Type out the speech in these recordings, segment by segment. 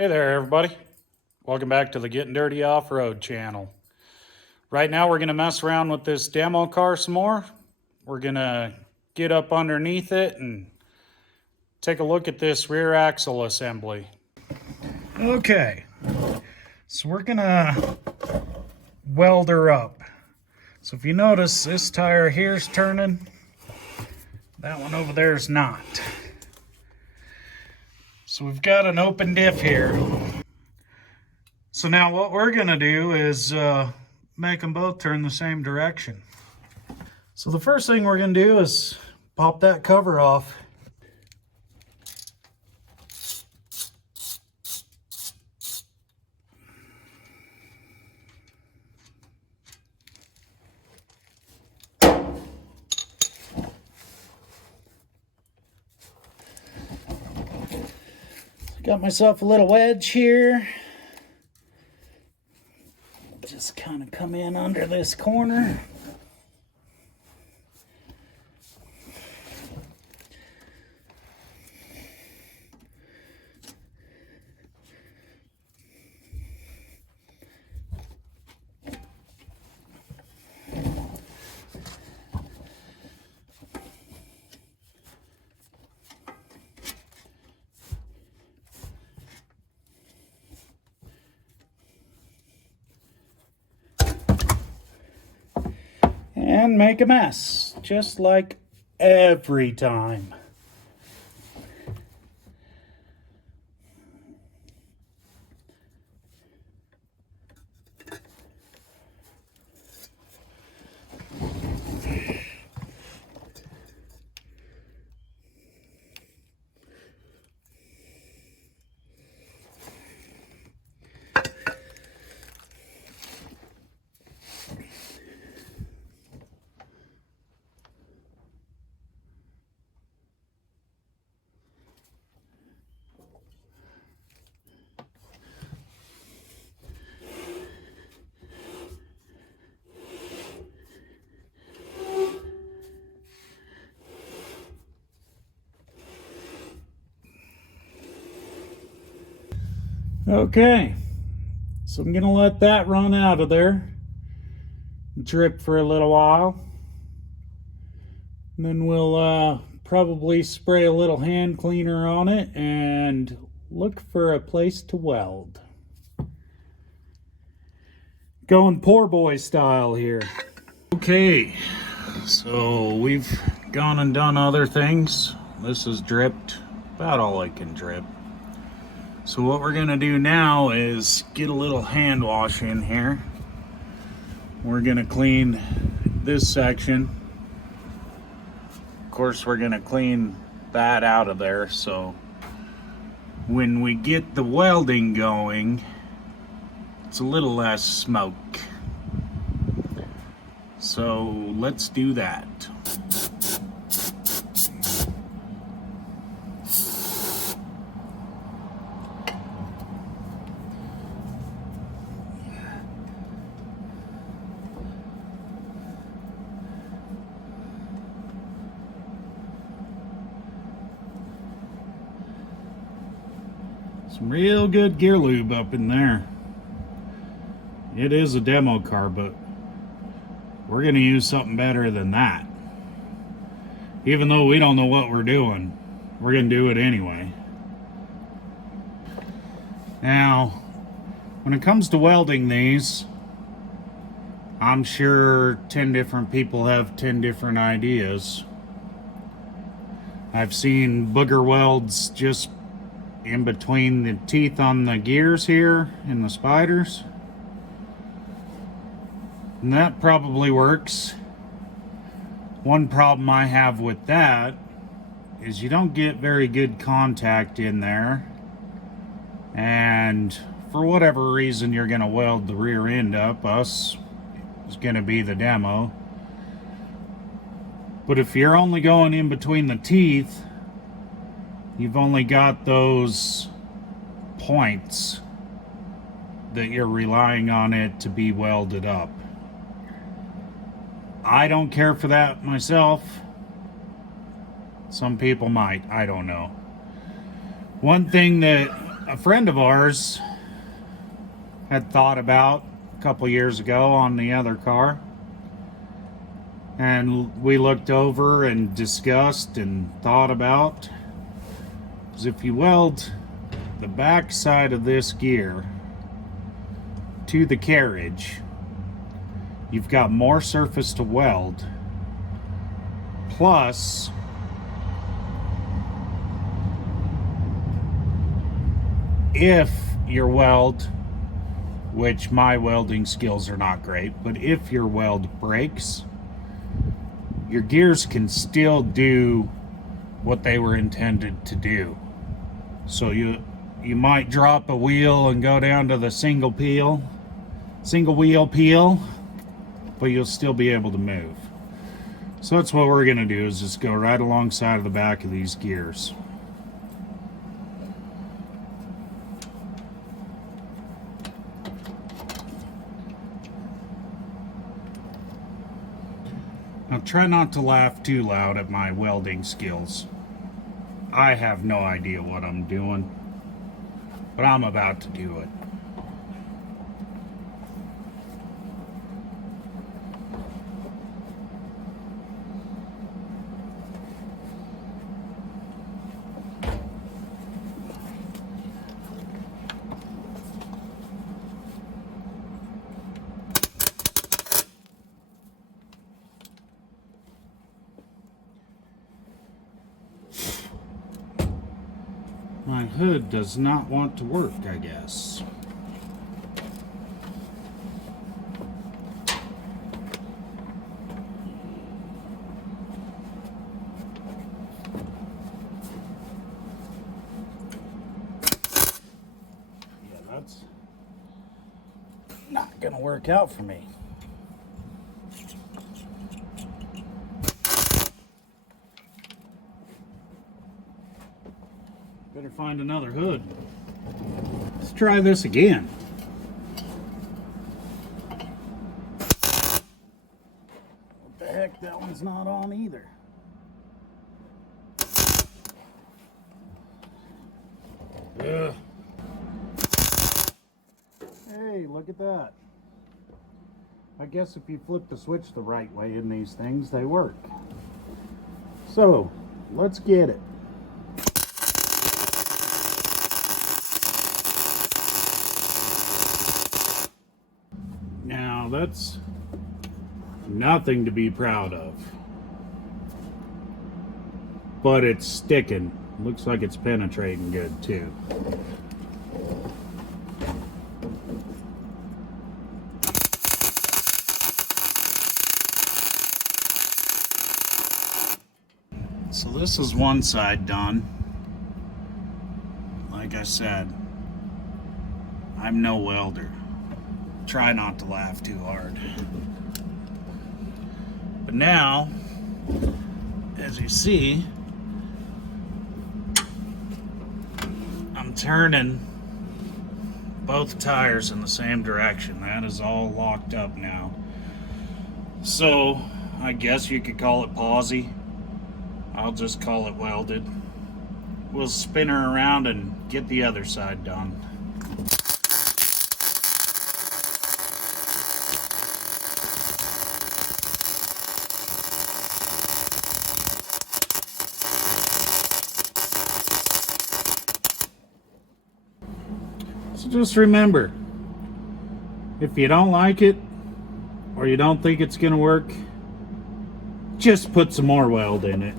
Hey there, everybody. Welcome back to the Getting Dirty Off-Road channel. Right now, we're going to mess around with this demo car some more. We're going to get up underneath it and take a look at this rear axle assembly. Okay, so we're going to weld her up. So if you notice, this tire here is turning. That one over there is not. So we've got an open diff here. So now what we're gonna do is make them both turn the same direction. So the first thing we're gonna do is pop that cover off. Got myself a little wedge here. Just kind of come in under this corner. And make a mess, just like every time. Okay, so I'm gonna let that run out of there, drip for a little while, and then we'll probably spray a little hand cleaner on it and look for a place to weld. Going poor boy style here. Okay, so we've gone and done other things. This is dripped about all I can drip. So what we're gonna do now is get a little hand wash in here. We're gonna clean this section. Of course, we're gonna clean that out of there, so when we get the welding going, it's a little less smoke. So let's do that. Some real good gear lube up in there. It is a demo car, but we're going to use something better than that. Even though we don't know what we're doing, we're going to do it anyway. Now, when it comes to welding these, I'm sure 10 different people have 10 different ideas. I've seen booger welds just in between the teeth on the gears here in the spiders, and that probably works. One problem I have with that is you don't get very good contact in there, and for whatever reason you're going to weld the rear end up. Us is going to be the demo, but if you're only going in between the teeth, you've only got those points that you're relying on it to be welded up. I don't care for that myself. Some people might, I don't know. One thing that A friend of ours had thought about a couple years ago on the other car, and we looked over and discussed and thought about is if you weld the back side of this gear to the carriage, you've got more surface to weld, plus if your weld, which my welding skills are not great, but if your weld breaks, your gears can still do what they were intended to do. So you might drop a wheel and go down to the single wheel peel, but you'll still be able to move. So that's what we're gonna do, is just go right alongside of the back of these gears. Now try not to laugh too loud at my welding skills. I have no idea what I'm doing, but I'm about to do it. My hood does not want to work, I guess. Yeah, that's not gonna work out for me. Better find another hood. Let's try this again. What the heck? That one's not on either. Ugh. Hey, look at that. I guess if you flip the switch the right way in these things, they work. So, let's get it. Now, that's nothing to be proud of, but it's sticking. Looks like it's penetrating good too. So this is one side done. Like I said, I'm no welder. Try not to laugh too hard. But now, as you see, I'm turning both tires in the same direction. That is all locked up now. So, I guess you could call it posi. I'll just call it welded. We'll spin her around and get the other side done. So just remember, if you don't like it, or you don't think it's gonna work, just put some more weld in it.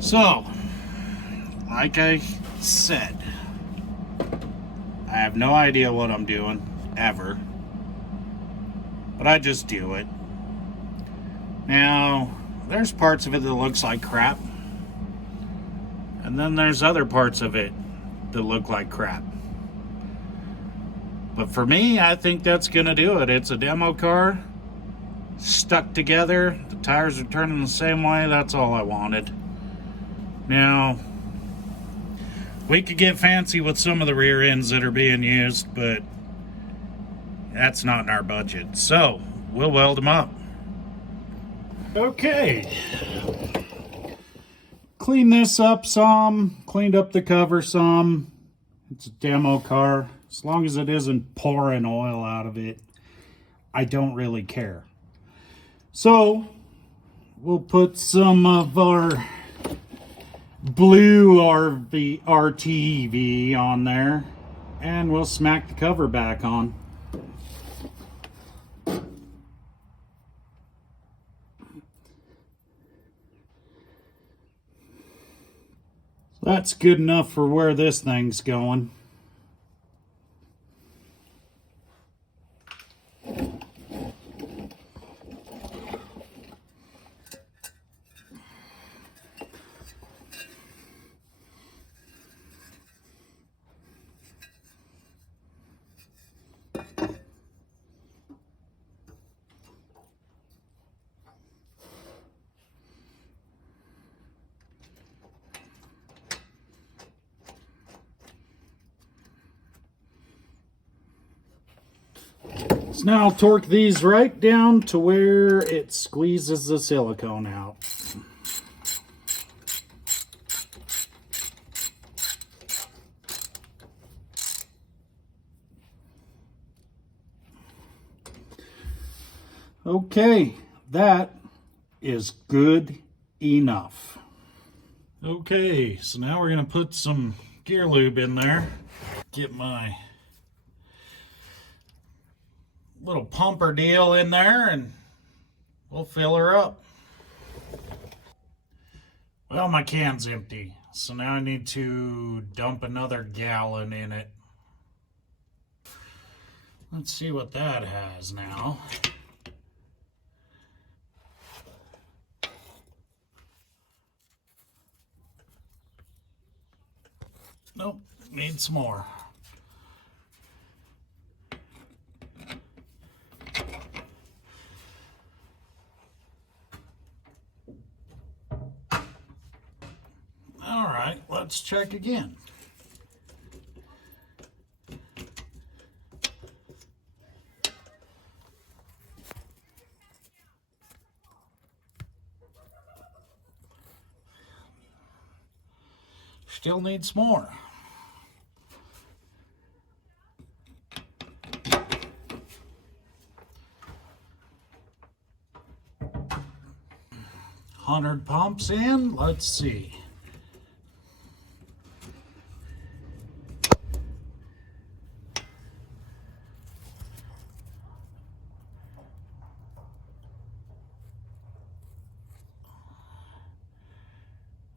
So, like I said, I have no idea what I'm doing, ever. But I just do it. Now, there's parts of it that looks like crap. And then there's other parts of it that look like crap. But for me, I think that's going to do it. It's a demo car, stuck together. The tires are turning the same way. That's all I wanted. Now, we could get fancy with some of the rear ends that are being used, but that's not in our budget. So, we'll weld them up. Okay. Clean this up some. Cleaned up the cover some. It's a demo car. As long as it isn't pouring oil out of it, I don't really care. So, we'll put some of our blue RTV on there, and we'll smack the cover back on. That's good enough for where this thing's going. So now I'll torque these right down to where it squeezes the silicone out. Okay, that is good enough. Okay, so now we're going to put some gear lube in there. Get my little pumper deal in there and we'll fill her up. Well, my can's empty, so now I need to dump another gallon in it. Let's see what that has now. Nope, need some more. All right, let's check again. Still needs more. $100 pumps in. Let's see.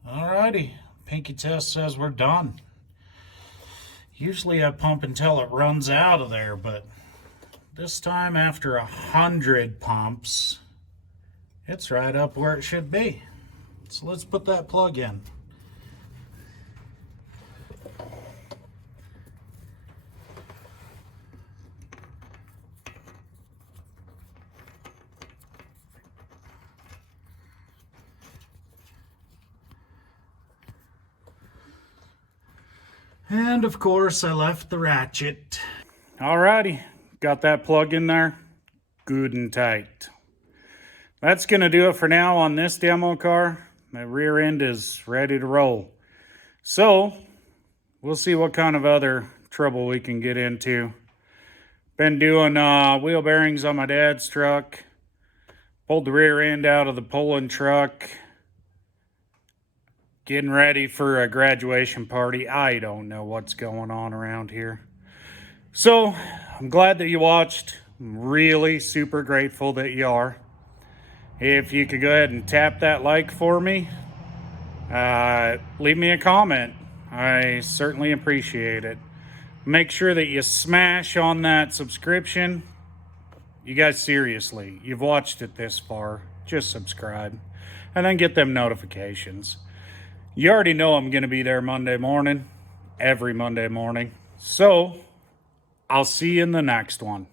Alrighty, pinky test says we're done. Usually I pump until it runs out of there, but this time after 100 pumps, it's right up where it should be. So let's put that plug in. And of course, I left the ratchet. Alrighty, got that plug in there, good and tight. That's gonna do it for now on this demo car. My rear end is ready to roll. So, we'll see what kind of other trouble we can get into. Been doing wheel bearings on my dad's truck. Pulled the rear end out of the pulling truck. Getting ready for a graduation party. I don't know what's going on around here. So, I'm glad that you watched. I'm really super grateful that you are. If you could go ahead and tap that like for me, leave me a comment. I certainly appreciate it. Make sure that you smash on that subscription. You guys, seriously, you've watched it this far. Just subscribe and then get them notifications. You already know I'm going to be there Monday morning, every Monday morning. So, I'll see you in the next one.